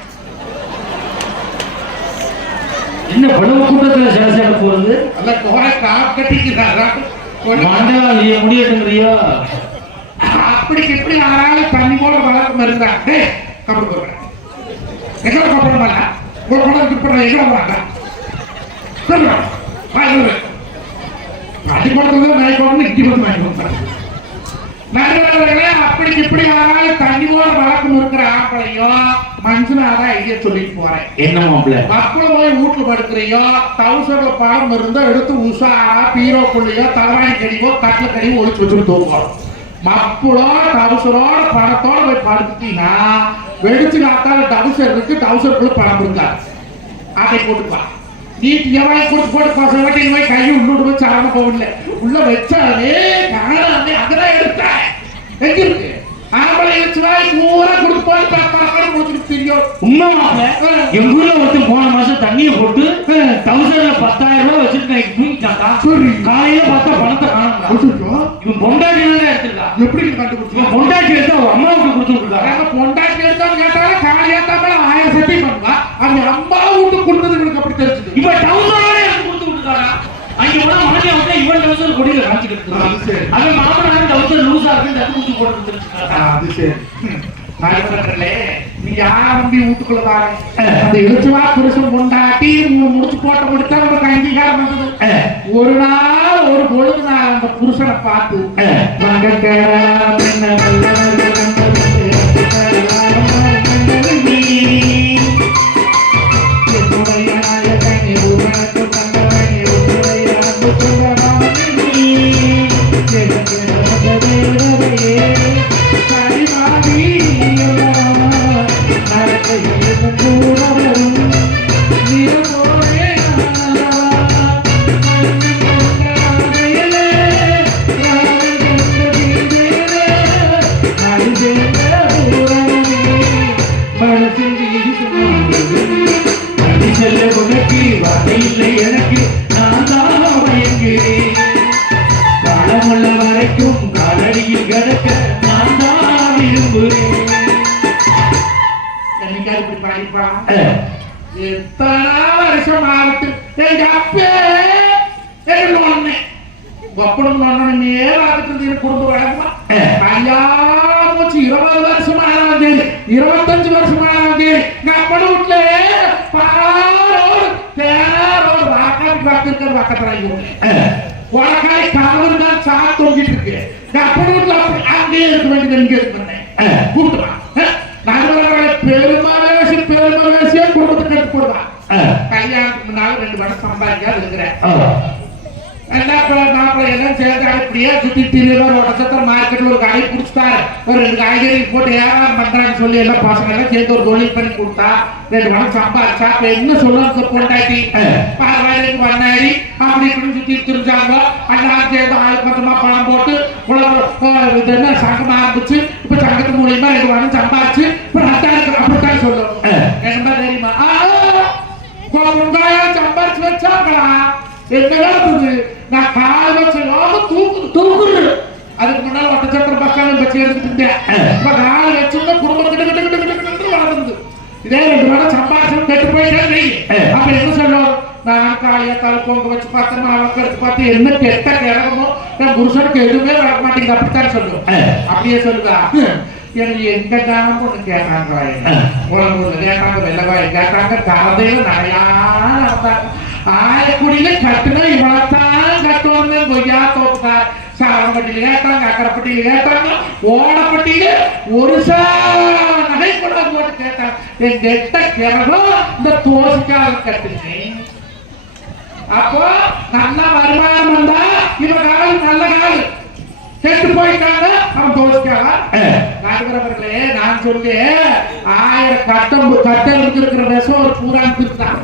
என்ன படவு கூட்டத்துல சேச போறது? அல்ல கோரை காப் கட்டிக்கிறாரா மண்டலா நீ முடியட்டுங்கறியா? அப்படி எப்படி ஆறால தண்ணி போட வழக்கம் இருந்தா டேய் கபடு போறேன். எங்க கபடு மால ஒரு படம் கிட்ட எங்க வராங்க? சொல்லுங்க. வாங்க. அடி போடுறது நாய் போடுறது இடி போடுறது நாய் போடுறது. நண்பர்களே, அப்படிக்கு இப்படி ஆனாலும் தண்ணி போல வழக்கம் இருக்கிற ஆம்பளையோ மனுஷனாதான் ஐடியா சொல்லிட்டு போறேன். என்ன மாப்பிள்ள மக்கள் போய் வீட்டுல படுக்கிறையோ டவுசர்ல பழம் இருந்தா எடுத்து உஷாரா பீரோக்குள்ளையோ தலைவாணி கடிவோ கட்டில கடிவோ ஒழிச்சு வச்சுட்டு தூக்கம். மக்களோ டவுசரோட பணத்தோட போய் படுத்துட்டீங்கன்னா வெடிச்சு காத்தால டவுசர் இருக்கு, டவுசருக்குள்ள பணம் இருக்காது. அதை போட்டுக்கலாம். நீ எவ்வளவு கொடுத்து போட்டு பசங்க வாட்டி போய் கையை உள்ளோட்டு போய் சாரண போகல உள்ள வச்சாலே காணாமே அதெல்லாம் எடுத்த எங்க இருக்கு ஆம்பளை வச்சுவாய் பூரா கொடுத்து போய் பார்ப்பாங்க முடிச்சுட்டு தெரியும். உண்மை மாப்பிள்ள எங்க ஊர்ல ஒருத்தர் போன மாசம் தண்ணியை போட்டு டவுசர்ல 10,000 ரூபாய் வச்சிருக்காங்க தூங்கிட்டாங்க. காலையில பார்த்தா பணத்தை காணும். இவன் பொண்டாட்டி எடுத்துருக்கா. எப்படி கண்டுபிடிச்சு இவன் பொண்டாட்டி எடுத்து அவன் அம்மாவுக்கு கொடுத்து விட்டுருக்காங்க. பொண்டாட்டி எடுத்தாலும் கேட்டாலும் காலையாத்தாம 1000 சட்டி பண்ணுவா. அந்த அம்மா வீட்டு கொடுத்தது எனக்கு அப்படி தெரிஞ்சது. இப்ப டவுசரோட எடுத்து கொடுத்து விட்டுருக்காரா. அங்க போனா மாமியா விட்டா இவன் டவுசர் கொடியில காமிச்சுட்டு இருக்காங்க. அவன் மாமனார் டவுசர் லூசா இருக்கு தட்டு குடிச்சு போட்டு வச்சிருக்காங்க. அது சரி. நண்பர்களே, நீங்க யார் நம்பி வீட்டுக்குள்ள பாருங்க. அந்த எழுச்சுவா புருஷன் பொண்டாட்டி முடிச்சு போட்ட முடிச்சா நமக்கு அங்கீகாரம் வந்தது. ஒரு நாள் ஒரு பொழுது நான் அந்த புருஷனை பார்த்து எனக்கு நான் தான் மயங்குகிறேன். காலமுள்ள வரைக்கும் காலடியில் கிடக்க நான் தான் விரும்புகிறேன். இப்படி படிப்பா எத்தனை வருஷம் ஆகட்டு எங்க அப்பே ஒண்ணு ஒப்படம் ஒண்ணே ஆகட்டு குடும்ப வழக்கமா கல்யாணம் வச்சு 20 வருஷம் ஆனாது 25 வருஷம் ஆனாது நம்ம வீட்டுல தேரோடு வாக்காட்டு வாக்கு வாக்கத்துல உனக்காய் கவர் தான் சாத்து தொங்கிட்டு இருக்கு. நம்ம வீட்டுல அங்கே இருக்க வேண்டியது எங்க இருக்கு கூப்பிட்டுவான். பெருமாவேசிய குடும்பத்தை கட்டு போடுவான். கல்யாணத்துக்கு முன்னால 2 வருஷம் சம்பாதிக்காது இருக்கிறேன். எல்லாம் சேர்ந்து அப்படியே சுத்தி திரியோட உடச்சத்தர் மார்க்கெட்ல ஒரு கடை பிடிச்சிட்டாரு. ஒரு 2 காய்கறி போட்டு வியாபாரம் பண்றான்னு சொல்லி எல்லாம் பசங்க எல்லாம் சேர்ந்து ஒரு தொழில் பண்ணி கொடுத்தா 2 வருஷம் சம்பாதிச்சா. அப்ப என்ன சொல்லுவாங்க பொண்டாட்டி பாரவாயிலுக்கு பண்ணாடி அப்படி இப்படின்னு சுத்தி திரிஞ்சாங்க. எல்லாம் சேர்ந்து ஆளுக்கு மொத்தமா பணம் போட்டு என்ன சங்கம் ஆரம்பிச்சு இப்ப சங்கத்து மூலியமா 2 வருஷம் சம்பாதிச்சு இப்ப ரத்தாருக்கு அப்படித்தான் சொல்லுவோம். என்ன தெரியுமா சம்பாதிச்சு வச்சாங்களா என்ன நான் கால வச்சு தூக்குது. அதுக்கு முன்னால ஒட்டச்சத்திர பக்கம் வச்சு எடுத்துட்டு கால வச்சுன்னா குடும்பத்திட்டு வளர்ந்து இதே 2 வருடம் சம்பாதிச்சு கெட்டு போயிட்டே. அப்ப என்ன சொல்லுவோம், நான் காலையத்தால பொங்க வச்சு பார்த்தோமா அவக்கடுத்து பார்த்து என்ன கெட்ட கிழமோ என் புருஷனுக்கு எதுவுமே வளர மாட்டேங்குது அப்படித்தான் சொல்லுவோம். அப்படியே சொல்லுவா எனக்கு எங்க தானம் ஒண்ணு கேட்டாங்க உலகூர்ல கேட்டாங்க வெள்ளவாய் கேட்டாங்க கதையில நிறையா நடந்தாங்க. ஆயக்குடியில கட்டுனா இவ்வளவுதான் கட்டுவாங்க. கொய்யா தோப்புக்கா சாவம்பட்டியில கேட்டாங்க, அக்கரைப்பட்டியில கேட்டாங்க, ஓடப்பட்டியில ஒரு நகை கூட போட்டு கேட்டாங்க. என் கெட்ட கிரகம் இந்த தோசிக்காக கட்டுனேன். அப்போ நல்ல வருமானம் வந்தா இவ காலம் நல்ல காலம் கெட்டு போயிட்டாங்க அவன் தோசிக்காக. நாட்டுக்கிறவர்களே நான் சொல்லி 1000 கட்டலுக்கு இருக்கிற விஷம் ஒரு பூரானுக்கு இருக்குதான்.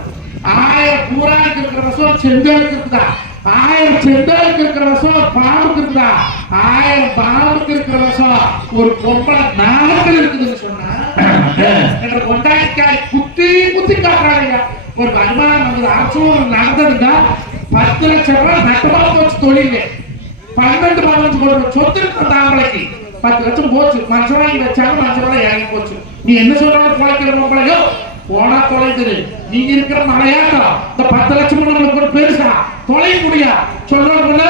1000 பூரானுக்கு இருக்கிற விஷம் செந்தலுக்கு இருக்குதா. 1000 செந்தலுக்கு இருக்கிற விஷம் பாம்புக்கு இருக்குதா. 1000 பாம்புக்கு இருக்கிற விஷம் ஒரு பொம்பளை நாமக்கல் இருக்குதுன்னு சொன்னா என்ற கொண்டாடிக்காய் குத்தி குத்தி காட்டுறாங்க. ஒரு வருமானம் வந்து அரசும் நடந்ததுன்னா 10 லட்சம் ரூபாய் நட்டமா போச்சு தொழில். 12-15 கோடி சொத்து இருக்க தாம்பளைக்கு 10 லட்சம் போச்சு. மனுஷன் வாங்கி வச்சாங்க, மனுஷன் இறங்கி போச்சு. நீ என்ன சொல்றாலும் குலைக்கிற பொம்பளையோ போனா தொலைக்குது. நீங்க இருக்கிற மலையாட்டம் இந்த 10 லட்சம் நம்மளுக்கு ஒரு பெருசா தொலை முடியா சொல்றவங்கள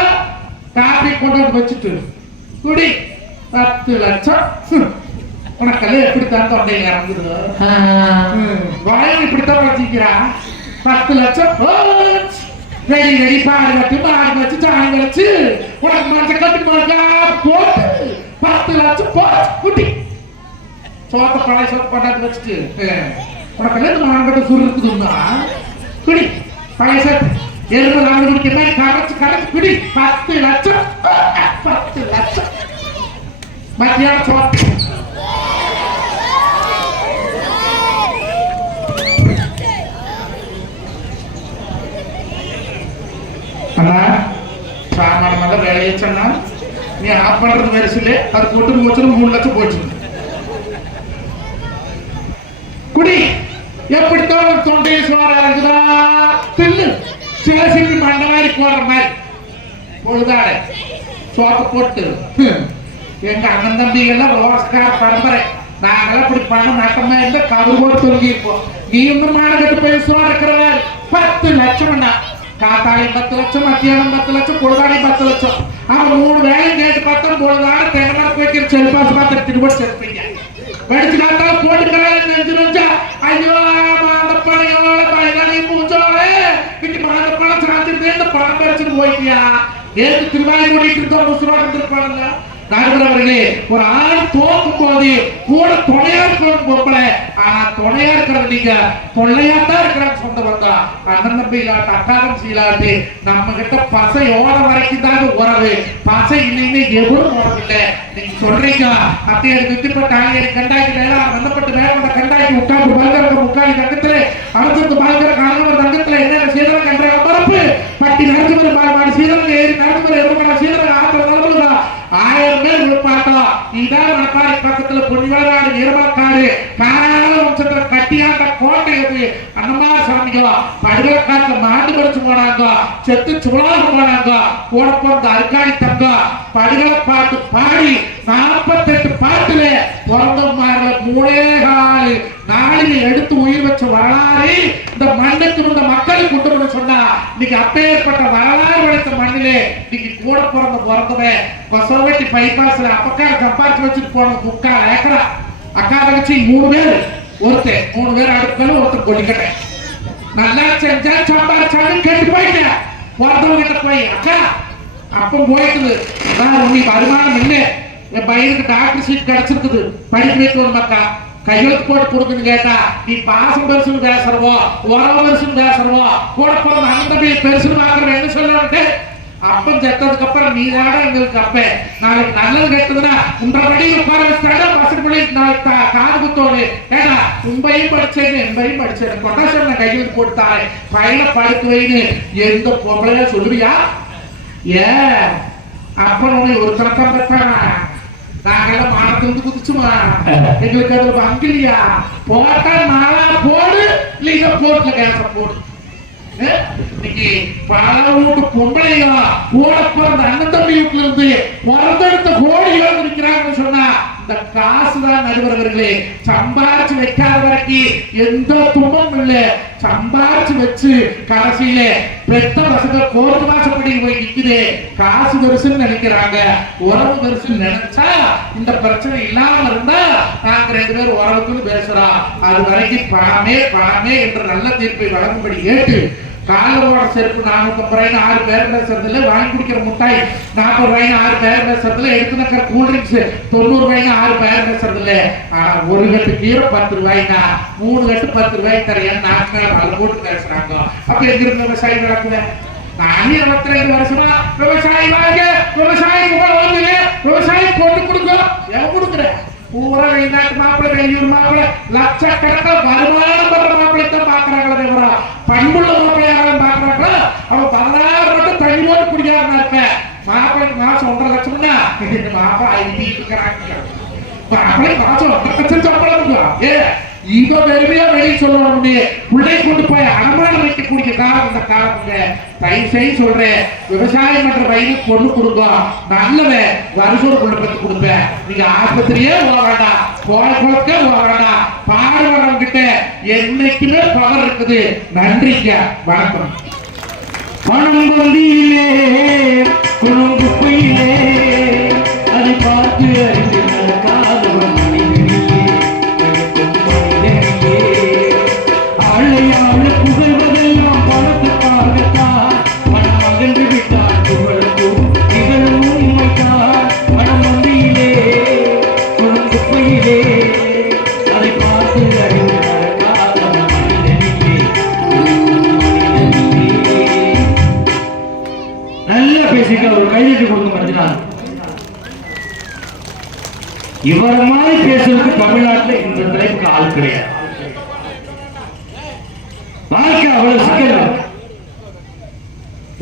காப்பி கொண்டு வச்சுட்டு குடி 10 லட்சம் உனக்கெல்லாம் எப்படித்தான் தொண்டையில இறங்குது. வளையல் இப்படித்தான் வச்சுக்கிறா. 10 லட்சம் ரெடி ரெடி பாடு கட்டி மாடு வச்சு சாணி வச்சு உனக்கு மஞ்சள் கட்டு மாட்டா போட்டு 10 லட்சம் போச்சு குட்டி. சோத்த பழைய சோத்த கொண்டாந்து வச்சுட்டு உனக்கு எல்லாம் மாங்கட்ட சுரு இருக்குதுன்னா குடி பழைய சோத்து எருமை நாடு குடிக்கிற மாதிரி கரைச்சு குடி. 10 லட்சம் 10 லட்சம் மத்தியானம் சோத்து. அண்ணா சாமான வேலையை சொன்னா நீ ஆஃப் பண்றது பெருசுல அது போட்டு போச்சு 3 லட்சம் போச்சு. குடி எப்படித்தான் தொண்டையை சோற இருக்குதா தில்லு சேசிக்கு மண்ட மாதிரி போடுற மாதிரி பொழுதாடு சோத்த போட்டு. எங்க அண்ணன் தம்பிகள்லாம் ரோஸ்கார பரம்பரை. நாங்கெல்லாம் இப்படி பண்ண நட்டமா இருந்தா கவு போட்டு தொங்கிருப்போம். நீ இன்னும் மானகட்டு போய் சோற இருக்கிறவர் 10 லட்சம்னா காத்தாடி 10 லட்சம் மத்தியானம் 10 லட்சம் பொழுதாடி 10 லட்சம். அவங்க 3 வேலையும் கேட்டு பார்த்தா பொழுதாட தென்னமரம் வைக்கிற செல்பாசு பார்த்து திரும்ப செலுப்பீங்க. படிச்சு காத்தா போட்டுக்கிறாங்க நெஞ்சா. ஐயோ மாந்தப்பனையோட பயனாளி பூச்சோட இப்படி மாந்தப்பழம் சாத்திட்டு இந்த பணம் பறிச்சுட்டு போயிட்டியா. ஏது திருவாய் ஓடிட்டு இருந்தோம் முசுரோட இருந்திருப்பாங்க. நண்பர்களே ஒரு ஆள் தோக்கும் போது கூட துணையா இருக்கணும் பொம்பளை. ஆனா துணையா இருக்கிறது நீங்க தொல்லையாத்தான் இருக்கிறாங்க சொந்த வந்தா. அண்ணன் தம்பி இல்லாட்டு அக்காரம் சீலாட்டு நம்ம கிட்ட பசையோட வரைக்கும் தான் உறவு. பசை இல்லைன்னு எவரும் உறவில்லை. நீங்க சொல்றீங்க அத்தையை வித்துப்பட்ட ஆணையை கண்டாக்கி நேரம் வந்தப்பட்டு மேல கண்டாக்கி உட்காந்து பல்கர முக்காலி தங்கத்துல அடுத்தது பல்கர கணவர் தங்கத்துல என்ன சீதனம் கண்டாங்க பரப்பு பட்டி நடந்து மாடு சீதனம் ஏறி நடந்து எவ்வளவு சீதனம் ஆத்திர நடந்துதா 1000 பேர் விழுப்பாட்டோம். இதான் மணக்காரி பக்கத்துல பொன்னிவாடு நிர்மலக்காடு கால வம்சத்துல கட்டியாண்ட கோட்டை அது அண்ணமா சாமிக்கோ படுகலக்காட்டுல மாட்டு பறிச்சு போனாங்க. செத்து சுழாக போனாங்க. கூட பிறந்த அருக்காடி தங்கம் படுகல பாட்டு பாடி 48 பாட்டுல பிறந்த மாதிரி 3 நாளில் எடுத்து உயிர் வச்ச வரலாறு இந்த மண்ணுக்கு இந்த மக்களுக்கு கொண்டு சொன்னா இன்னைக்கு அப்பேற்பட்ட வரலாறு வளைத்த மண்ணிலே இன்னைக்கு கூட பிறந்தவன் கொசவட்டி பைபாஸ்ல அப்பக்கார சம்பாரிச்சு வச்சுட்டு போன 3/4 ஏக்கரா அக்கா தங்கச்சி 3 பேர். ஒருத்தர் 3 பேர் அடுக்கல ஒருத்தர் கொல்லிக்கட்டை நல்லா செஞ்சா சம்பாரிச்சாலும் கேட்டு போயிட்டேன். பிறந்தவங்கிட்ட போய் அக்கா அப்ப போயிட்டுது நீ வருமானம் இல்லை என் பையனுக்கு டாக்டர் சீட் கிடைச்சிருக்குது படிக்க வைக்கணும் மக்கா கையெழுத்து போட்டு கொடுக்குன்னு கேட்டா நீ பாசம் பெருசுன்னு பேசுறவோ உறவு பெருசுன்னு பேசுறவோ கூட பிறந்த அந்த பெருசுன்னு பாக்குற என்ன சொல்லுவாங்க. அப்பம் செத்ததுக்கு அப்புறம் நீ தாட எங்களுக்கு அப்ப நாளைக்கு நல்லது கேட்டதுன்னா உன்றபடி உட்கார வச்சாடா பசங்க பிள்ளை நாளைக்கு காது குத்தோடு ஏடா உண்மையும் படிச்சேன்னு என்பையும் படிச்சேன் கொட்டாசம் நான் கையெழுத்து போட்டுத்தாரேன் பையனை படுத்து வைன்னு எந்த பொம்பளையா சொல்லுவியா. ஏ அப்ப ஒரு தரத்தான் பெற்றானா நாங்கெல்லாம் மானத்திலிருந்து குதிச்சுமா எங்களுக்கு அதுல பங்கு இல்லையா. போட்டா நாளா போடு இல்லைங்க போட்டுல கேச போடு. இன்னைக்கு பல வீட்டு பொம்பளையா கூட பிறந்த அண்ணன் தம்பி வீட்டுல இருந்து பிறந்தெடுத்த கோடியோ இருக்கிறாங்கன்னு சொன்னா இந்த காசுதான் நடுவர்களே. சம்பாரிச்சு வைக்காத வரைக்கும் எந்த துன்பம் இல்லை. சம்பாரிச்சு வச்சு கடைசியில பெத்த பசங்க கோர்ட்டு வாசப்படி போய் நிக்குது. காசு பெருசுன்னு நினைக்கிறாங்க உறவு பெருசுன்னு நினைச்சா இந்த பிரச்சனை இல்லாம இருந்தா நாங்க 2 பேரும் உறவுக்குன்னு பேசுறோம். அது வரைக்கும் பணமே பணமே என்ற நல்ல தீர்ப்பை வழங்கும்படி ஏற்று காலவோட செருப்பு 450 6 பேர் பேசுறதுல வாங்கி குடிக்கிற முட்டாய் 40 6 பேர் பேசுறதுல எடுத்து நக்கிற கூல்ட்ரிங்க்ஸ் 90 6 பேர் பேசுறதுல. ஆனா ஒரு கட்டு கீரை 10 ரூபாய்னா 3 கட்டு 10 ரூபாய் தரையன்னு 4 மேல பல போட்டு பேசுறாங்க. அப்ப எங்க இருந்து விவசாயி நடக்குது. நான் 22 வருஷமா விவசாயி வாங்க விவசாயி வாங்குங்க விவசாயி கொண்டு கொடுங்க எவன் கொடுக்குறேன் பூரா வெளிநாட்டு மாப்பிள்ளை வெளியூர் மாப்பிள்ளை லட்சக்கணக்கில் வருமானம் பண்ற மாப்பிள்ளை தான் பாக்குறாங்களே தவிர பண்புள்ள மாப்பிள்ளையாரும் பாக்குறாங்களா அவன் 16 மட்டும் தண்ணி போட்டு குடிக்காம இருப்ப மாப்பிள்ளைக்கு மாசம் 1.5 லட்சம்னா மாப்பிள்ளை ஐடி இருக்கிறாங்க. மாப்பிள்ளைக்கு மாசம் 1.5 லட்சம் சம்பளம் ஏ இங்க பெருமையா வெளியே சொல்லணும். பிள்ளை கொண்டு போய் அடமானம் வைக்கக்கூடிய காலம் இந்த காலத்துங்க. தயவு செய்து சொல்றேன் விவசாயம் பண்ற பையனுக்கு பொண்ணு கொடுங்க நல்லவன் வருஷம் கொண்டு பத்தி கொடுப்பேன். நீங்க ஆஸ்பத்திரியே போக வேண்டாம் குளத்துக்கே போக வேண்டாம் பாடுபடுறவங்க கிட்ட என்னைக்குமே பவர் இருக்குது. நன்றிங்க வணக்கம். பணம் கொண்டியிலே குணம் குப்பையிலே அதை பார்த்து அறிந்து நடக்காத புகழ்வதெல்லாம் பணத்துக்காகத்தான் மனம் அகன்று விட்டால் புகழ்க்கும் நிகழும் உண்மைத்தான். பணம் வந்தியிலே கைதட்டி கொடுங்க மஞ்சள். இவரை மாதிரி பேசுறதுக்கு தமிழ்நாட்டில் இந்த தலைப்புக்கு ஆள் கிடையாது. வாழ்க்கை அவ்வளவு சிக்கல்.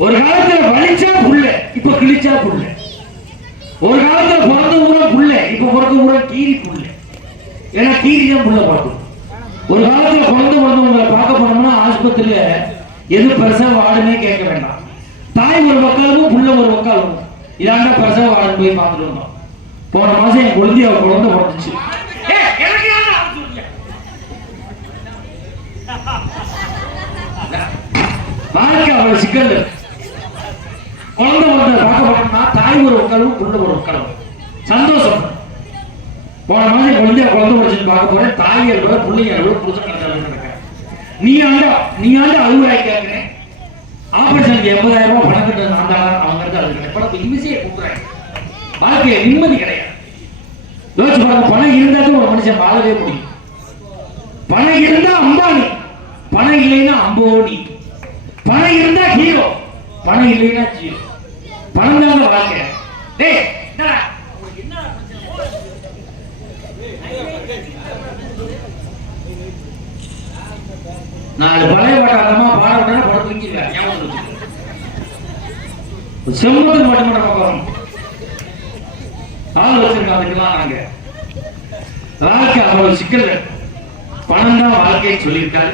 ஒரு காலத்துல வலிச்சா புள்ள, இப்ப கிழிச்சா புள்ள. ஒரு காலத்துல பிறந்த ஊரம் புள்ள, இப்ப பிறந்த ஊரம் கீரி புள்ள. ஏன்னா கீரி தான் புள்ள பார்க்கும். ஒரு காலத்துல பிறந்தவங்களை பார்க்க போனோம்னா ஆஸ்பத்திரியில எது பிரசவ வார்டுன்னே கேட்க வேண்டாம். தாய் ஒரு பக்காலும் புள்ள ஒரு பக்காலும் இதாண்டா பிரசவ வார்டு போய் பார்த்துட்டு வந்தோம். போன மாசம் என் குழந்தை அவ குழந்தை பிறந்துச்சு. வாழ்க்கை அவ்வளவு சிக்கல். குழந்தை பிறந்த பார்க்க போனோம்னா தாய் ஒரு பக்காலும் புள்ள ஒரு பக்காலும் சந்தோஷம். போன மாசம் குழந்தை பிறந்துச்சு பார்க்க போறேன். தாய் அழுவ பிள்ளைங்க அழுவ புதுசா நடக்க நீ ஆண்டு அழுவாய் கேட்கிறேன். ஆபரேஷனுக்கு 80,000 ரூபாய் பணம் கட்டுறது நான் தான். அவங்க இருந்து அழுகிறேன். பணம் இமிசையை கூப்பிடுறேன். வாழ்க்கைய நிம்மதி கிடையாது. யோசிச்சு பாருங்க, பணம் இருந்தாலும் ஒரு மனுஷன் வாழவே முடியும். பணம் இருந்தா அம்பானி, பணம் இல்லைன்னா அம்போனி. பணம் இருந்தா ஹீரோ, பணம் இல்லைன்னா ஜீரோ. பணம் தாங்க வாழ்க்கை. டேய் நாலு பழைய பாட்டாளமா பாட விட்டா படம் தூங்கிடுவேன். செம்மத்துக்கு மட்டும் பார்க்கணும். ஆள் வச்சிருக்காங்க. நாங்க வாழ்க்கை அவ்வளவு சிக்கல். பணம் தான் வாழ்க்கைன்னு சொல்லியிருக்காரு.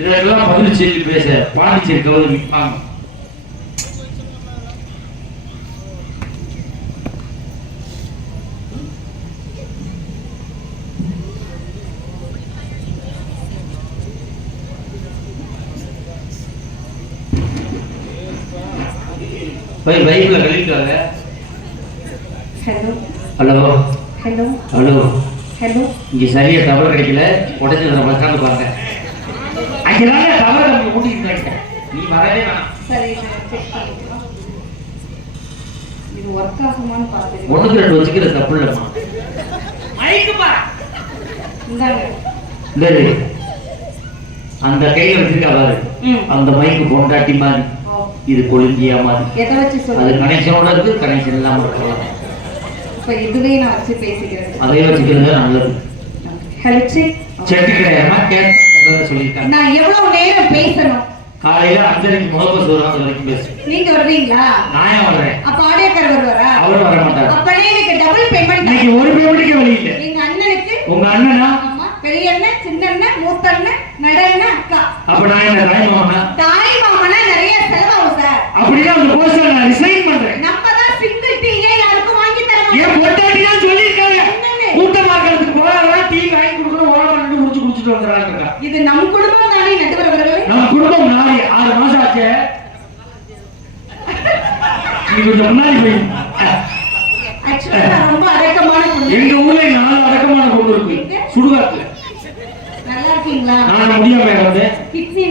இதெல்லாம் பதில் சொல்லி பேச பாண்டிச்சேரி கௌதமி வாங்க. போய் பைக்ல கழிக்காங்க. Hello hello hello hello hello. இங்க சரியா டவர் கிடைக்கல. உடச்சு உட்காந்து பாருங்க. அங்கதாங்க டவர் நம்ம கூட்டிட்டு இருக்கேன். நீ வரவே வேணாம். சரி செக் பண்ணிக்கலாம். இது ஒர்க் ஆகுமான்னு பார்த்துக்கலாம். ஒண்ணுக்கு ரெண்டு வச்சுக்கிற தப்பு இல்லம்மா. இந்தாங்க. அந்த கையில வச்சிருக்கா பாரு, அந்த மைக்கு பொண்டாட்டி மாதிரி, இது கொழுந்தியா மாதிரி. எதை வச்சு அது சொல்லுங்க? கனெக்ஷனோட இருக்கு, கனெக்ஷன் இல்லாம இருக்கலாம். இப்ப இதுவே நான் வச்சு பேசிக்கிறேன். அதே வச்சுக்கிறது நல்லது. Hello check. செட்டு கிடையாதுமா, கேட்க சொல்லியிருக்காங்க. நான் எவ்வளவு நேரம் பேசணும்? காலையில 5:30 முகப்பு வருவாங்க வரைக்கும் பேசு. நீங்க வருவீங்களா? நான் ஏன் வர்றேன்? அப்ப ஆடியோக்காரர் வருவாரா? அவரும் வர மாட்டாரு. அப்பனே எனக்கு டபுள் பேமெண்ட். இன்னைக்கு ஒரு பேமெண்ட்டுக்கு வழி இல்லை. எங்க அண்ணனுக்கு, உங்க அண்ணனா? ஆமா, பெரிய அண்ணன், சின்ன அண்ணன், மூத்த அண்ணன், நட அண்ணன், அக்கா. அப்ப நான் என்ன தாய் மாமனா? தாய் மாமனா நிறைய செலவாகும் சார். அப்படின்னா அந்த போஸ்டர் நான் ரிசைன் பண்றேன். நம்ம தான் சிங்கிள் டீ யாருக்கும் வாங்கி தர ஏன் மாட்டோம். பொட்டாட்டி தான் சொல்லியிருக்காங்க. என்னன்னு? கூட்டமாக்கிறதுக்கு போறாங்க, டீ வாங்கி கொடுக்கணும், ஓரம் ரெண்டு முடிச்சு குடிச்சிட்டு வந்துடுறாங்க. இது நம் குடும்பம் தானே நடுவர் அவர்களே. நம்ம குடும்பம் நாளை 6 மாசம் ஆச்சு. நீ கொஞ்சம் முன்னாடி போய். ஆக்சுவலா நான் ரொம்ப அடக்கமான பொண்ணு. எங்க ஊர்ல 4 அடக்கமான பொண்ணு இருக்கு சுடுகாட்டுல. நல்லா இருக்கீங்களா? நான் முடியாம வந்து கிட்னி